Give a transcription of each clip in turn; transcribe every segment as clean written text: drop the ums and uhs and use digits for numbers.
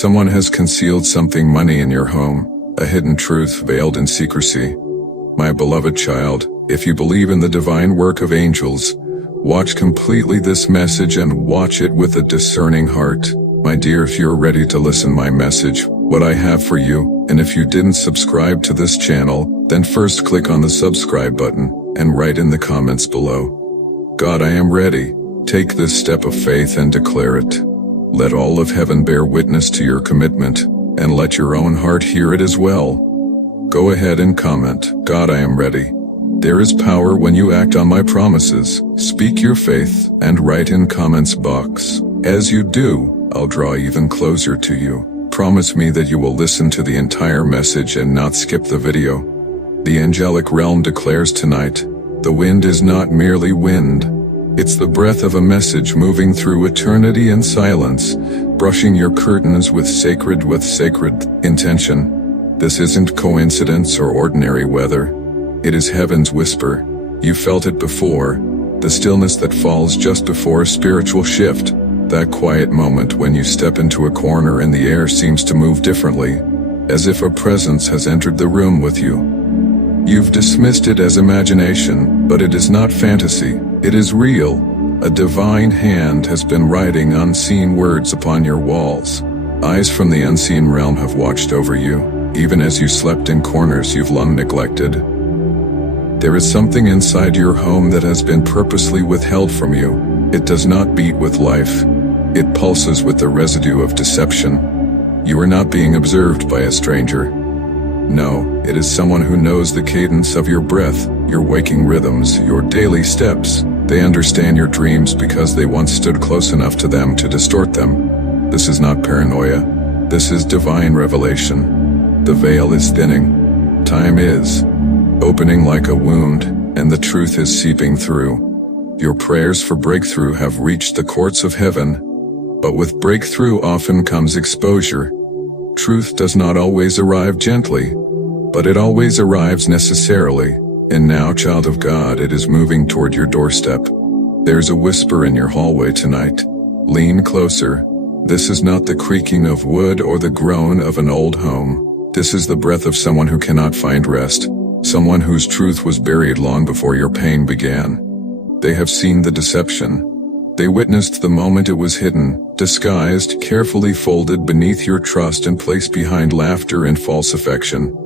Someone has concealed something money in your home, a hidden truth veiled in secrecy. My beloved child, if you believe in the divine work of angels, watch completely this message and watch it with a discerning heart. My dear, if you're ready to listen my message, what I have for you, and if you didn't subscribe to this channel, then first click on the subscribe button, and write in the comments below. God, I am ready. Take this step of faith and declare it. Let all of heaven bear witness to your commitment, and let your own heart hear it as well. Go ahead and comment, God, I am ready. There is power when you act on my promises. Speak your faith and write in comments box. As you do, I'll draw even closer to you. Promise me that you will listen to the entire message and not skip the video. The angelic realm declares tonight, the wind is not merely wind. It's the breath of a message moving through eternity in silence, brushing your curtains with sacred intention. This isn't coincidence or ordinary weather. It is heaven's whisper. You felt it before. The stillness that falls just before a spiritual shift. That quiet moment when you step into a corner and the air seems to move differently, as if a presence has entered the room with you. You've dismissed it as imagination, but it is not fantasy. It is real. A divine hand has been writing unseen words upon your walls. Eyes from the unseen realm have watched over you, even as you slept in corners you've long neglected. There is something inside your home that has been purposely withheld from you. It does not beat with life. It pulses with the residue of deception. You are not being observed by a stranger. No, it is someone who knows the cadence of your breath, your waking rhythms, your daily steps. They understand your dreams because they once stood close enough to them to distort them. This is not paranoia. This is divine revelation. The veil is thinning. Time is opening like a wound, and the truth is seeping through. Your prayers for breakthrough have reached the courts of heaven, but with breakthrough often comes exposure. Truth does not always arrive gently, but it always arrives necessarily. And now, child of God, it is moving toward your doorstep. There's a whisper in your hallway tonight. Lean closer. This is not the creaking of wood or the groan of an old home. This is the breath of someone who cannot find rest. Someone whose truth was buried long before your pain began. They have seen the deception. They witnessed the moment it was hidden, disguised, carefully folded beneath your trust and placed behind laughter and false affection.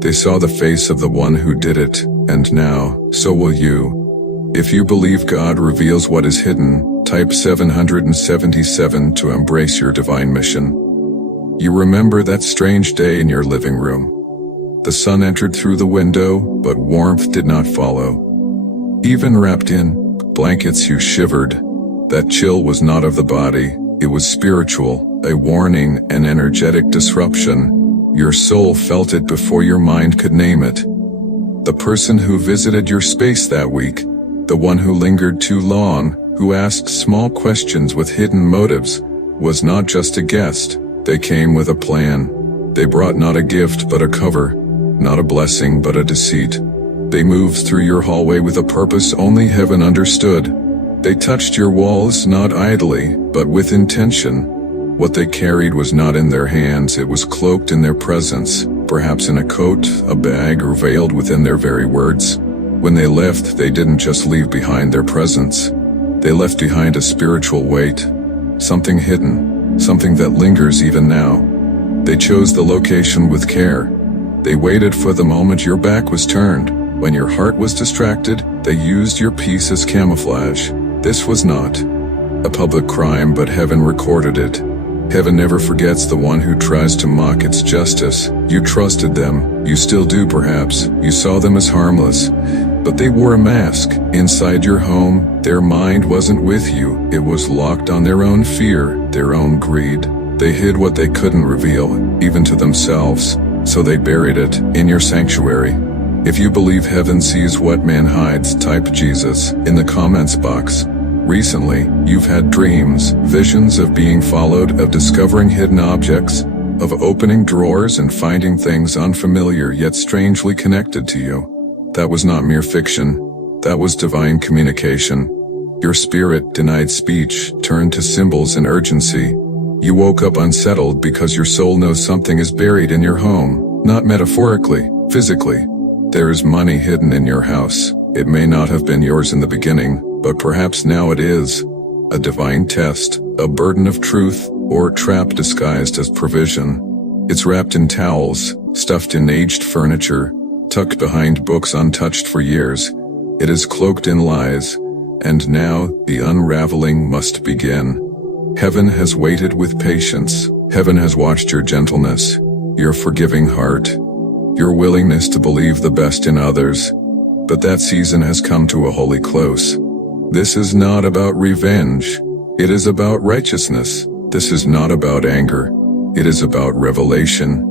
They saw the face of the one who did it, and now, so will you. If you believe God reveals what is hidden, type 777 to embrace your divine mission. You remember that strange day in your living room. The sun entered through the window, but warmth did not follow. Even wrapped in blankets you shivered. That chill was not of the body, it was spiritual, a warning, an energetic disruption. Your soul felt it before your mind could name it. The person who visited your space that week, the one who lingered too long, who asked small questions with hidden motives, was not just a guest. They came with a plan. They brought not a gift but a cover, not a blessing but a deceit. They moved through your hallway with a purpose only heaven understood. They touched your walls not idly, but with intention. What they carried was not in their hands, it was cloaked in their presence, perhaps in a coat, a bag, or veiled within their very words. When they left, they didn't just leave behind their presence. They left behind a spiritual weight, something hidden, something that lingers even now. They chose the location with care. They waited for the moment your back was turned. When your heart was distracted, they used your peace as camouflage. This was not a public crime, but heaven recorded it. Heaven never forgets the one who tries to mock its justice. You trusted them, you still do perhaps, you saw them as harmless, but they wore a mask. Inside your home, their mind wasn't with you, it was locked on their own fear, their own greed. They hid what they couldn't reveal, even to themselves, so they buried it in your sanctuary. If you believe heaven sees what man hides, type Jesus in the comments box. Recently, you've had dreams, visions of being followed, of discovering hidden objects, of opening drawers and finding things unfamiliar yet strangely connected to you. That was not mere fiction. That was divine communication. Your spirit, denied speech, turned to symbols and urgency. You woke up unsettled because your soul knows something is buried in your home, not metaphorically, physically. There is money hidden in your house. It may not have been yours in the beginning, but perhaps now it is. A divine test, a burden of truth, or a trap disguised as provision. It's wrapped in towels, stuffed in aged furniture, tucked behind books untouched for years. It is cloaked in lies, and now the unraveling must begin. Heaven has waited with patience. Heaven has watched your gentleness, your forgiving heart, your willingness to believe the best in others. But that season has come to a holy close. This is not about revenge. It is about righteousness. This is not about anger. It is about revelation.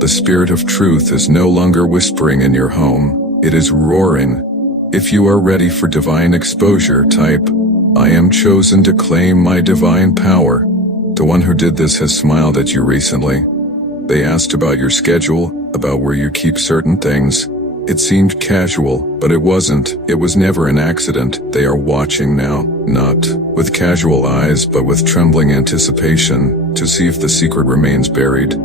The Spirit of truth is no longer whispering in your home. It is roaring. If you are ready for divine exposure, type, "I am chosen to claim my divine power." The one who did this has smiled at you recently. They asked about your schedule, about where you keep certain things. It seemed casual, but it wasn't. It was never an accident. They are watching now, not with casual eyes, but with trembling anticipation, to see if the secret remains buried.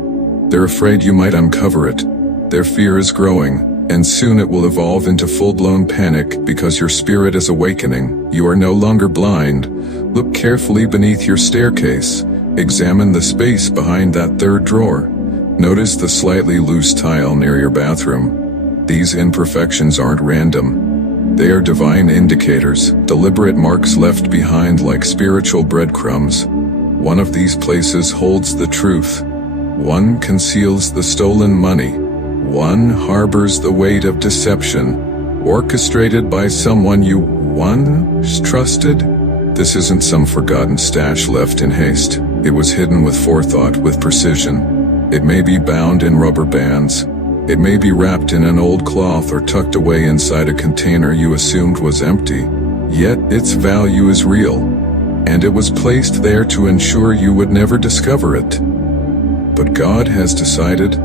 They're afraid you might uncover it. Their fear is growing, and soon it will evolve into full-blown panic because your spirit is awakening. You are no longer blind. Look carefully beneath your staircase. Examine the space behind that third drawer. Notice the slightly loose tile near your bathroom. These imperfections aren't random. They are divine indicators, deliberate marks left behind like spiritual breadcrumbs. One of these places holds the truth. One conceals the stolen money. One harbors the weight of deception, orchestrated by someone you once trusted. This isn't some forgotten stash left in haste. It was hidden with forethought, with precision. It may be bound in rubber bands. It may be wrapped in an old cloth or tucked away inside a container you assumed was empty. Yet its value is real, and it was placed there to ensure you would never discover it. But God has decided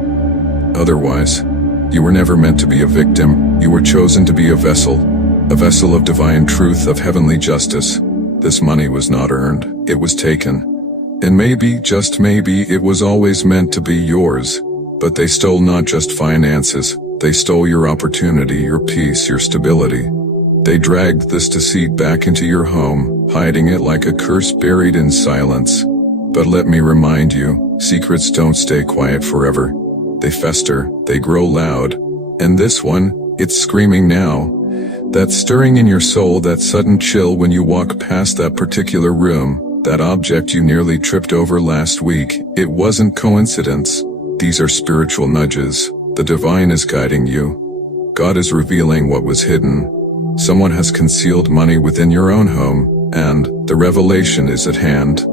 otherwise. You were never meant to be a victim. You were chosen to be a vessel of divine truth, of heavenly justice. This money was not earned. It was taken. And maybe, just maybe, it was always meant to be yours. But they stole not just finances. They stole your opportunity, your peace, your stability. They dragged this deceit back into your home, hiding it like a curse buried in silence. But let me remind you, secrets don't stay quiet forever. They fester, they grow loud. And this one, it's screaming now. That stirring in your soul, that sudden chill when you walk past that particular room, that object you nearly tripped over last week, it wasn't coincidence. These are spiritual nudges. The divine is guiding you. God is revealing what was hidden. Someone has concealed money within your own home, and the revelation is at hand.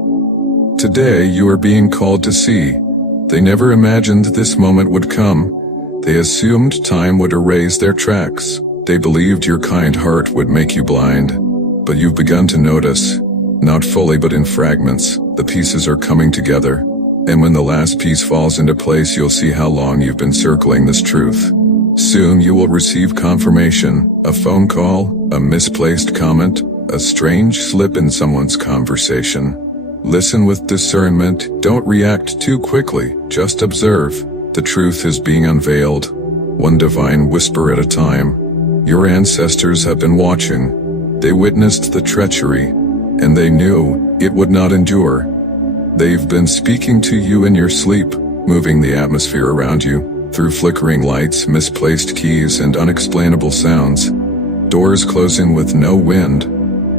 Today you are being called to see. They never imagined this moment would come. They assumed time would erase their tracks. They believed your kind heart would make you blind. But you've begun to notice. Not fully, but in fragments. The pieces are coming together. And when the last piece falls into place, you'll see how long you've been circling this truth. Soon you will receive confirmation, a phone call, a misplaced comment, a strange slip in someone's conversation. Listen with discernment, don't react too quickly, just observe. The truth is being unveiled, one divine whisper at a time. Your ancestors have been watching. They witnessed the treachery, and they knew it would not endure. They've been speaking to you in your sleep, moving the atmosphere around you, through flickering lights, misplaced keys, and unexplainable sounds. Doors closing with no wind.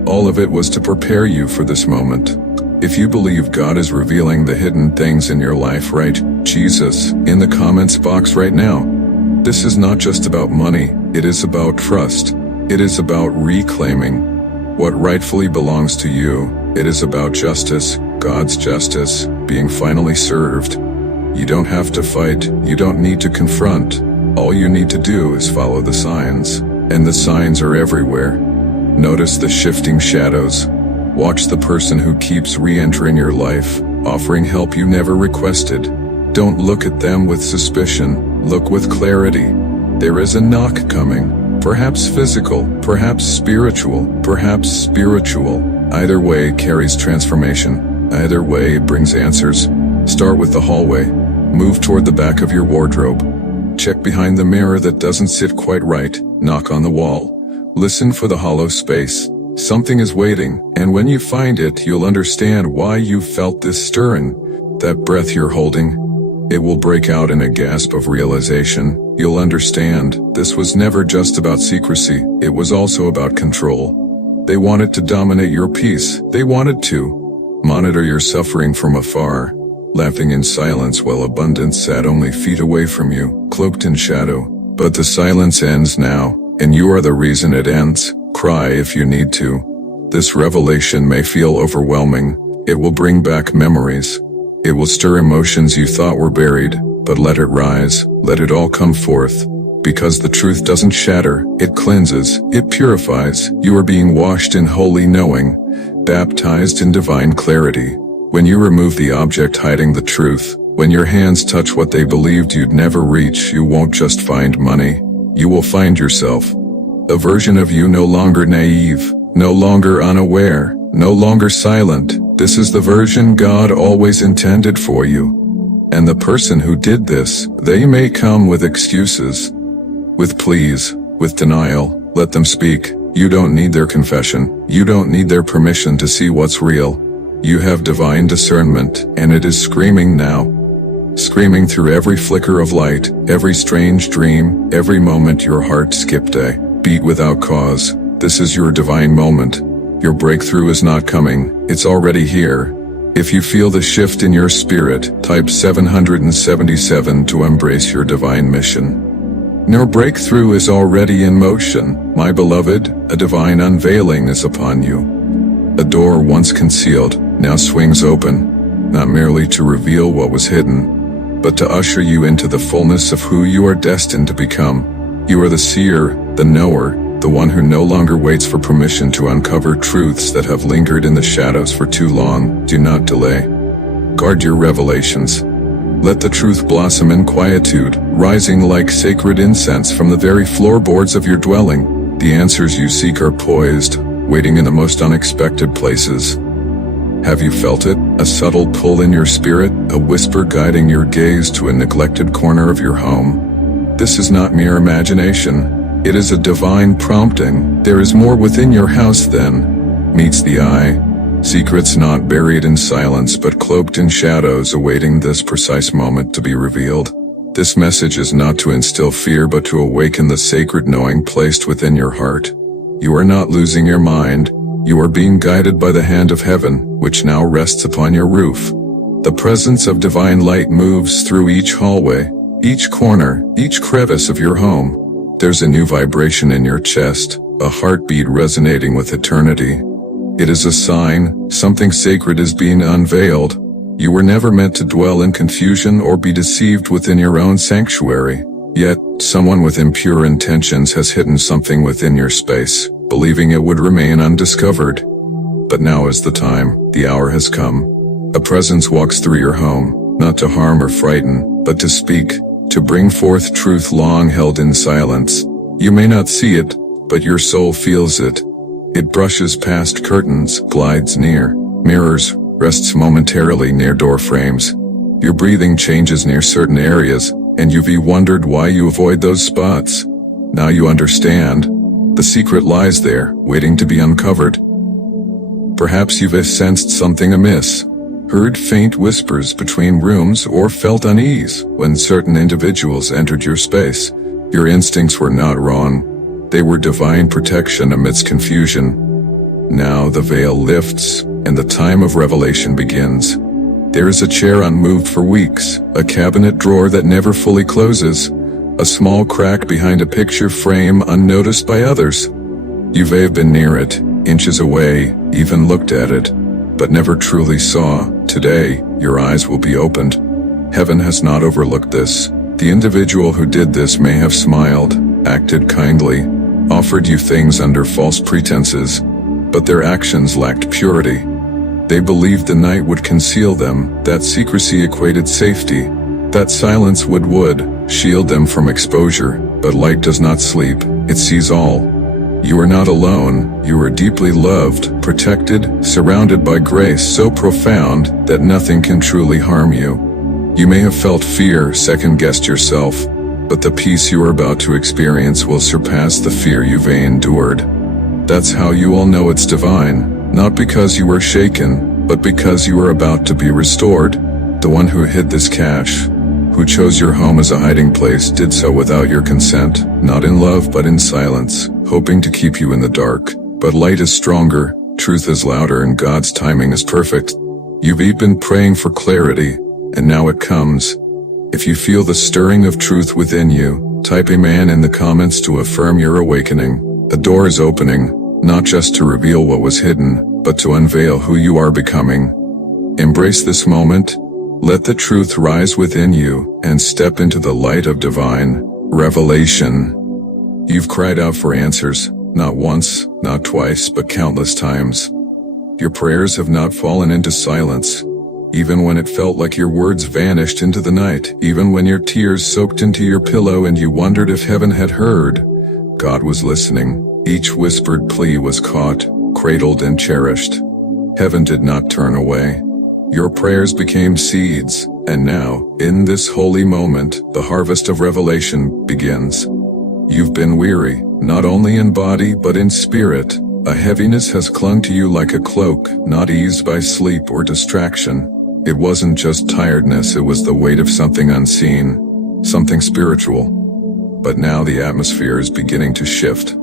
All of it was to prepare you for this moment. If you believe God is revealing the hidden things in your life, write Jesus in the comments box right now. This is not just about money, it is about trust. It is about reclaiming what rightfully belongs to you. It is about justice. God's justice, being finally served. You don't have to fight, you don't need to confront. All you need to do is follow the signs. And the signs are everywhere. Notice the shifting shadows. Watch the person who keeps re-entering your life, offering help you never requested. Don't look at them with suspicion, look with clarity. There is a knock coming. Perhaps physical, perhaps spiritual, perhaps spiritual. Either way carries transformation. Either way, it brings answers. Start with the hallway. Move toward the back of your wardrobe. Check behind the mirror that doesn't sit quite right. Knock on the wall. Listen for the hollow space. Something is waiting, and when you find it, you'll understand why you felt this stirring. That breath you're holding, it will break out in a gasp of realization. You'll understand, this was never just about secrecy, it was also about control. They wanted to dominate your peace. They wanted to monitor your suffering from afar, laughing in silence while abundance sat only feet away from you, cloaked in shadow. But the silence ends now, and you are the reason it ends. Cry if you need to. This revelation may feel overwhelming. It will bring back memories. It will stir emotions you thought were buried, but let it rise, let it all come forth. Because the truth doesn't shatter, it cleanses, it purifies. You are being washed in holy knowing, baptized in divine clarity. When you remove the object hiding the truth, when your hands touch what they believed you'd never reach, you won't just find money. You will find yourself. A version of you no longer naive, no longer unaware, no longer silent. This is the version God always intended for you. And the person who did this, they may come with excuses, with pleas, with denial. Let them speak. You don't need their confession. You don't need their permission to see what's real. You have divine discernment, and it is screaming now. Screaming through every flicker of light, every strange dream, every moment your heart skipped a beat without cause. This is your divine moment. Your breakthrough is not coming, it's already here. If you feel the shift in your spirit, type 777 to embrace your divine mission. Your breakthrough is already in motion, my beloved. A divine unveiling is upon you. A door once concealed, now swings open, not merely to reveal what was hidden, but to usher you into the fullness of who you are destined to become. You are the seer, the knower, the one who no longer waits for permission to uncover truths that have lingered in the shadows for too long. Do not delay. Guard your revelations. Let the truth blossom in quietude, rising like sacred incense from the very floorboards of your dwelling. The answers you seek are poised, waiting in the most unexpected places. Have you felt it? A subtle pull in your spirit, a whisper guiding your gaze to a neglected corner of your home. This is not mere imagination. It is a divine prompting. There is more within your house than meets the eye. Secrets not buried in silence but cloaked in shadows, awaiting this precise moment to be revealed. This message is not to instill fear but to awaken the sacred knowing placed within your heart. You are not losing your mind. You are being guided by the hand of heaven, which now rests upon your roof. The presence of divine light moves through each hallway, each corner, each crevice of your home. There's a new vibration in your chest, a heartbeat resonating with eternity. It is a sign, something sacred is being unveiled. You were never meant to dwell in confusion or be deceived within your own sanctuary. Yet, someone with impure intentions has hidden something within your space, believing it would remain undiscovered. But now is the time, the hour has come. A presence walks through your home, not to harm or frighten, but to speak, to bring forth truth long held in silence. You may not see it, but your soul feels it. It brushes past curtains, glides near mirrors, rests momentarily near door frames. Your breathing changes near certain areas, and you've wondered why you avoid those spots. Now you understand. The secret lies there, waiting to be uncovered. Perhaps you've sensed something amiss, heard faint whispers between rooms, or felt unease when certain individuals entered your space. Your instincts were not wrong. They were divine protection amidst confusion. Now the veil lifts, and the time of revelation begins. There is a chair unmoved for weeks, a cabinet drawer that never fully closes, a small crack behind a picture frame unnoticed by others. You may have been near it, inches away, even looked at it, but never truly saw. Today, your eyes will be opened. Heaven has not overlooked this. The individual who did this may have smiled, acted kindly, offered you things under false pretenses, but their actions lacked purity. They believed the night would conceal them, that secrecy equated safety, that silence would shield them from exposure. But light does not sleep, it sees all. You are not alone, you are deeply loved, protected, surrounded by grace so profound that nothing can truly harm you. You may have felt fear, second-guessed yourself, but the peace you are about to experience will surpass the fear you've endured. That's how you will know it's divine, not because you were shaken, but because you are about to be restored. The one who hid this cache, who chose your home as a hiding place, did so without your consent, not in love but in silence, hoping to keep you in the dark. But light is stronger, truth is louder, and God's timing is perfect. You've been praying for clarity, and now it comes. If you feel the stirring of truth within you, type Amen in the comments to affirm your awakening. A door is opening, not just to reveal what was hidden, but to unveil who you are becoming. Embrace this moment, let the truth rise within you, and step into the light of divine revelation. You've cried out for answers, not once, not twice, but countless times. Your prayers have not fallen into silence. Even when it felt like your words vanished into the night, even when your tears soaked into your pillow and you wondered if heaven had heard, God was listening. Each whispered plea was caught, cradled, and cherished. Heaven did not turn away. Your prayers became seeds, and now, in this holy moment, the harvest of revelation begins. You've been weary, not only in body but in spirit. A heaviness has clung to you like a cloak, not eased by sleep or distraction. It wasn't just tiredness, it was the weight of something unseen, something spiritual. But now the atmosphere is beginning to shift.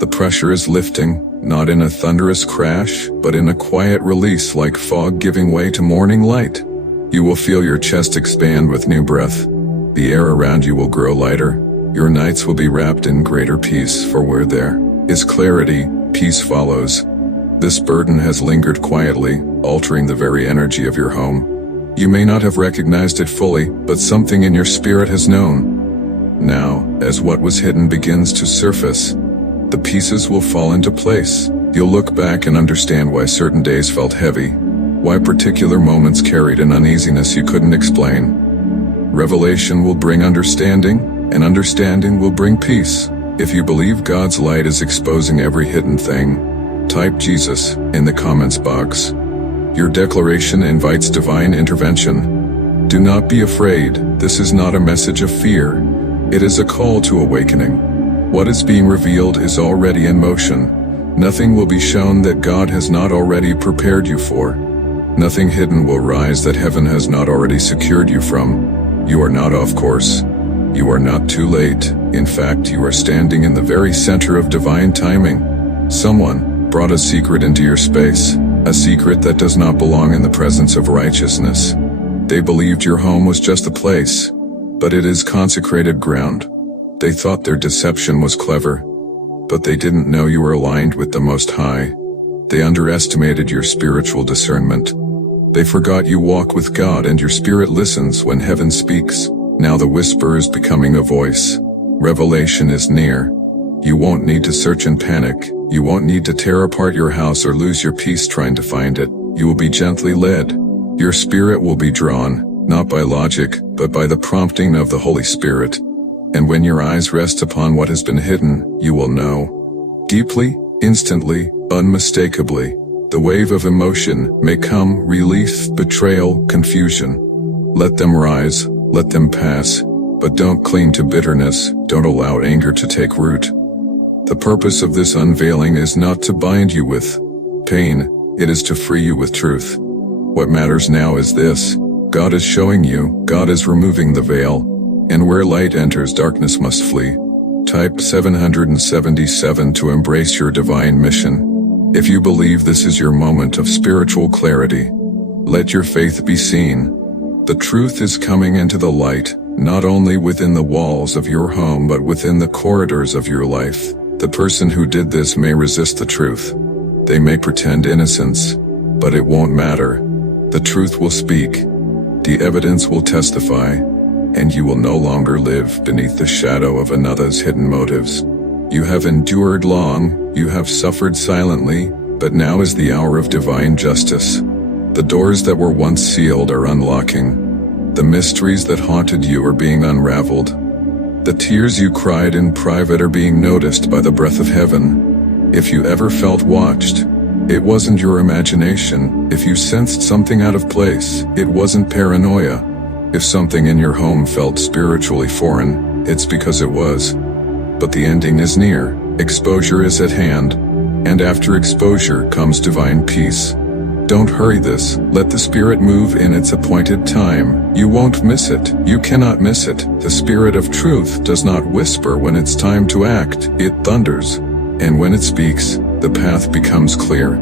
The pressure is lifting, not in a thunderous crash, but in a quiet release, like fog giving way to morning light. You will feel your chest expand with new breath. The air around you will grow lighter. Your nights will be wrapped in greater peace, for where there is clarity, peace follows. This burden has lingered quietly, altering the very energy of your home. You may not have recognized it fully, but something in your spirit has known. Now, as what was hidden begins to surface, the pieces will fall into place. You'll look back and understand why certain days felt heavy, why particular moments carried an uneasiness you couldn't explain. Revelation will bring understanding, and understanding will bring peace. If you believe God's light is exposing every hidden thing, type Jesus in the comments box. Your declaration invites divine intervention. Do not be afraid. This is not a message of fear. It is a call to awakening. What is being revealed is already in motion. Nothing will be shown that God has not already prepared you for. Nothing hidden will rise that heaven has not already secured you from. You are not off course. You are not too late. In fact, you are standing in the very center of divine timing. Someone brought a secret into your space, a secret that does not belong in the presence of righteousness. They believed your home was just a place, but it is consecrated ground. They thought their deception was clever, but they didn't know you were aligned with the Most High. They underestimated your spiritual discernment. They forgot you walk with God and your spirit listens when heaven speaks. Now the whisper is becoming a voice. Revelation is near. You won't need to search and panic. You won't need to tear apart your house or lose your peace trying to find it. You will be gently led. Your spirit will be drawn, not by logic, but by the prompting of the Holy Spirit. And when your eyes rest upon what has been hidden, you will know. Deeply, instantly, unmistakably. The wave of emotion may come, relief, betrayal, confusion. Let them rise, let them pass, but don't cling to bitterness, don't allow anger to take root. The purpose of this unveiling is not to bind you with pain, it is to free you with truth. What matters now is this: God is showing you, God is removing the veil, and where light enters, darkness must flee. Type 777 to embrace your divine mission. If you believe this is your moment of spiritual clarity, let your faith be seen. The truth is coming into the light, not only within the walls of your home but within the corridors of your life. The person who did this may resist the truth. They may pretend innocence, but it won't matter. The truth will speak. The evidence will testify, and you will no longer live beneath the shadow of another's hidden motives. You have endured long, you have suffered silently, but now is the hour of divine justice. The doors that were once sealed are unlocking. The mysteries that haunted you are being unraveled. The tears you cried in private are being noticed by the breath of heaven. If you ever felt watched, it wasn't your imagination. If you sensed something out of place, it wasn't paranoia. If something in your home felt spiritually foreign, it's because it was. But the ending is near, exposure is at hand, and after exposure comes divine peace. Don't hurry this, let the Spirit move in its appointed time. You won't miss it, you cannot miss it. The Spirit of truth does not whisper when it's time to act, it thunders. And when it speaks, the path becomes clear.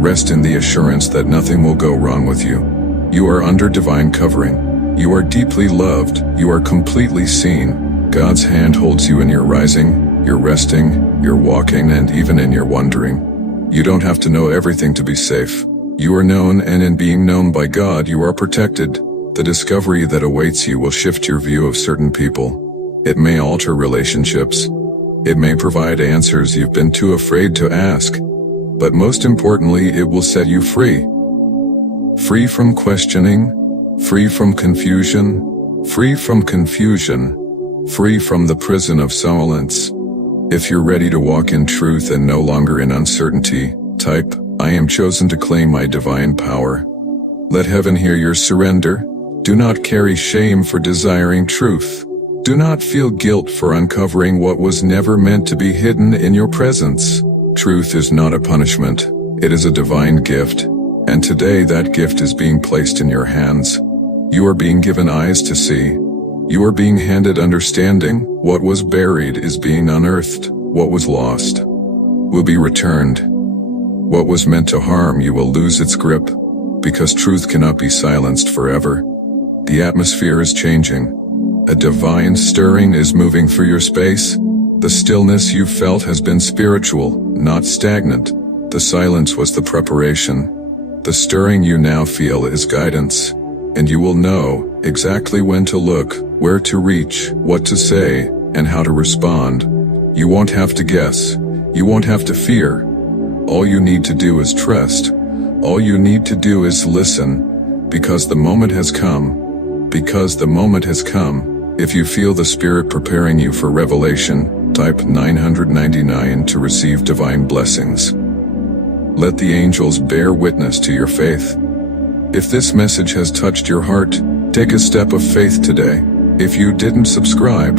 Rest in the assurance that nothing will go wrong with you. You are under divine covering. You are deeply loved, you are completely seen. God's hand holds you in your rising, your resting, your walking, and even in your wandering. You don't have to know everything to be safe. You are known, and in being known by God you are protected. The discovery that awaits you will shift your view of certain people. It may alter relationships. It may provide answers you've been too afraid to ask. But most importantly, it will set you free. Free from questioning, free from confusion, free from confusion, free from the prison of silence. If you're ready to walk in truth and no longer in uncertainty, type, I am chosen to claim my divine power. Let heaven hear your surrender. Do not carry shame for desiring truth. Do not feel guilt for uncovering what was never meant to be hidden in your presence. Truth is not a punishment. It is a divine gift. And today that gift is being placed in your hands. You are being given eyes to see. You are being handed understanding. What was buried is being unearthed. What was lost will be returned. What was meant to harm you will lose its grip, because truth cannot be silenced forever. The atmosphere is changing. A divine stirring is moving through your space. The stillness you felt has been spiritual, not stagnant. The silence was the preparation. The stirring you now feel is guidance, and you will know exactly when to look, where to reach, what to say, and how to respond. You won't have to guess. You won't have to fear. All you need to do is trust. All you need to do is listen, because the moment has come. Because the moment has come. If you feel the Spirit preparing you for revelation, type 999 to receive divine blessings. Let the angels bear witness to your faith. If this message has touched your heart, take a step of faith today. If you didn't subscribe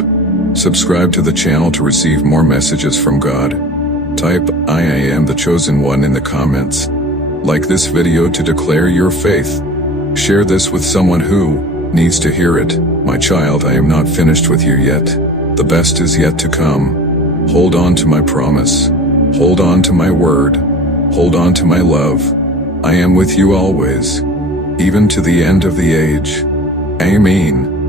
to the channel to receive more messages from God. Type, I am the chosen one in the comments. Like this video to declare your faith. Share this with someone who needs to hear it. My child, I am not finished with you yet. The best is yet to come. Hold on to my promise. Hold on to my word. Hold on to my love. I am with you always, even to the end of the age. Amen.